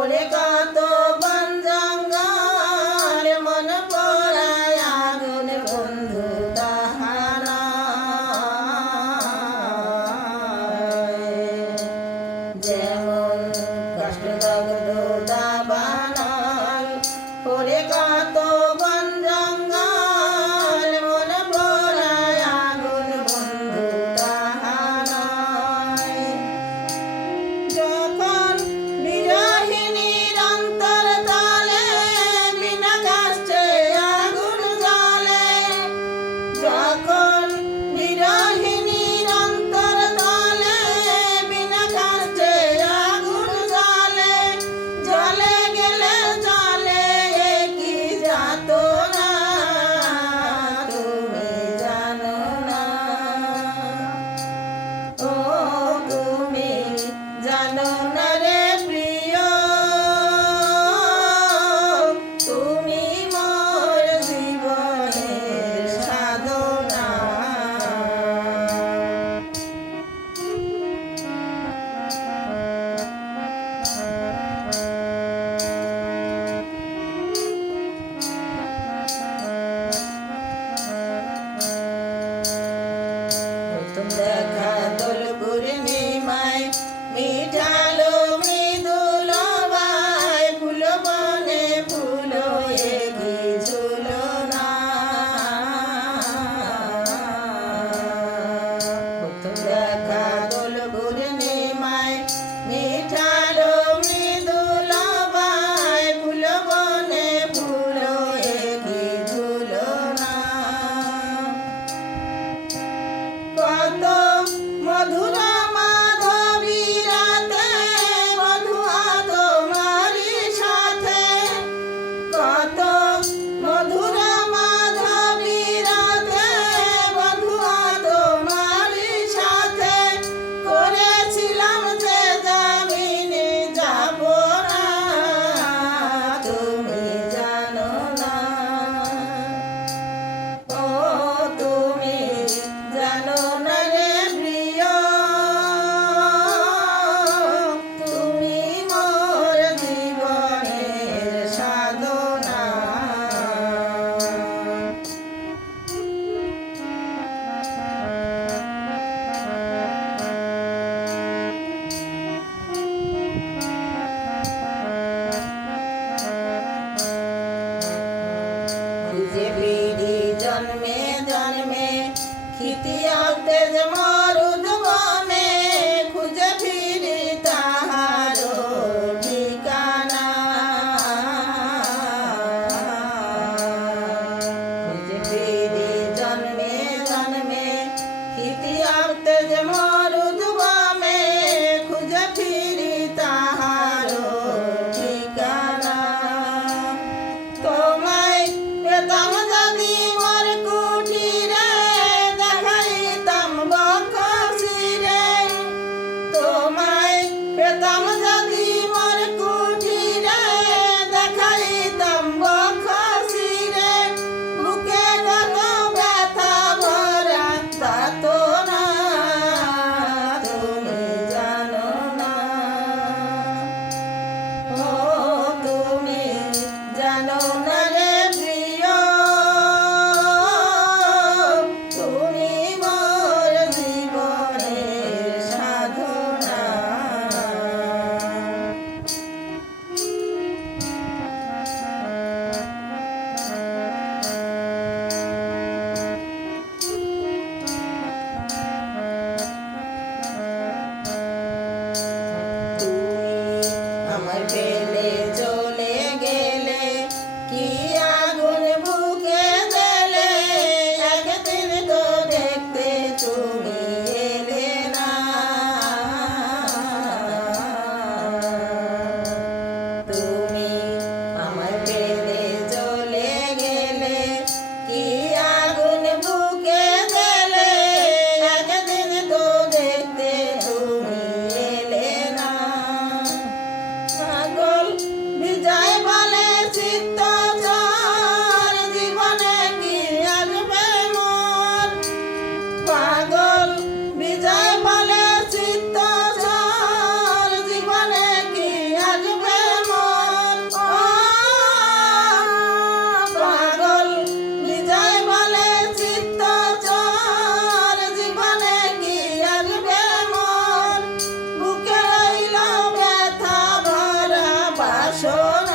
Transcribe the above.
ওরে কত বন জঙ্গল মন পোড়ায় আগুন বন্ধু তাহার যেমন কষ্ট দগ্ধ দাবানল ওরে কত বন জঙ্গল মন পোড়ায় আগুন বন্ধু তাহার যখন বিরহিণীর অন্তর তলে বিনা কষ্টে আগুন জ্বলে যখন বিরহিণীর অন্তর তলে বিনা কষ্টে আগুন জ্বলে জ্বলে গেলে জ্বলে কি যাতনা তুমি জানো না ও তুমি জানো না রে প্রিয় তুমি মোর জীবনের সাধনা প্রথম দেখা দোল পূর্ণিমায় মিঠালো মৃদুল বাই ফুল বনে ফুল এগি ঝুলনা প্রথম দেখা দোল পূর্ণিমায় মিঠালো মৃদুল বাই ফুল বনে ফুল এগি ঝুলনা কত মধুর মাধবী রাতে মধুয়া তোমারি সাথে কত মধুর মাধবী রাতে মধুয়া তোমারি সাথে করেছিলাম যে জামিনে যাব না তুমি জানো না ও তুমি জানো না রে প্রিয় তুমি মোর জীবনের সাধনা খুঁজে ফিরি জন্মে জন্মে খিতিয়াতে যে মরুদ বনে খুঁজে ফিরি তাহার ঠিকানা খুঁজে ফিরি জন্মে জন্মে খিতিয়াতে যে মরুদ বনে খুঁজে ফিরি তাহার ঠিকানা তোমায় পেতাম যদি মোর কুটিরে দেখাইতাম বক্ষশিরে তোমায় পেতাম যদি মোর কুটিরে দেখাইতাম বক্ষশিরে বুকে কত ব্যথা ভরা যাতনা তুমি জানো না ও তুমি জানো না রে প্রিয় তুমি মোর জীবনের সাধনা তুমি আমার ফেলে চলে গেলে কি আগুন বুকে দিলে একদিন তো দেখতে তুমি এলে না তুমি আমার ফেলে চলে গেলে কি আগুন বুকে দিলে একদিন তো দেখতে তুমি এলে না গো সোনা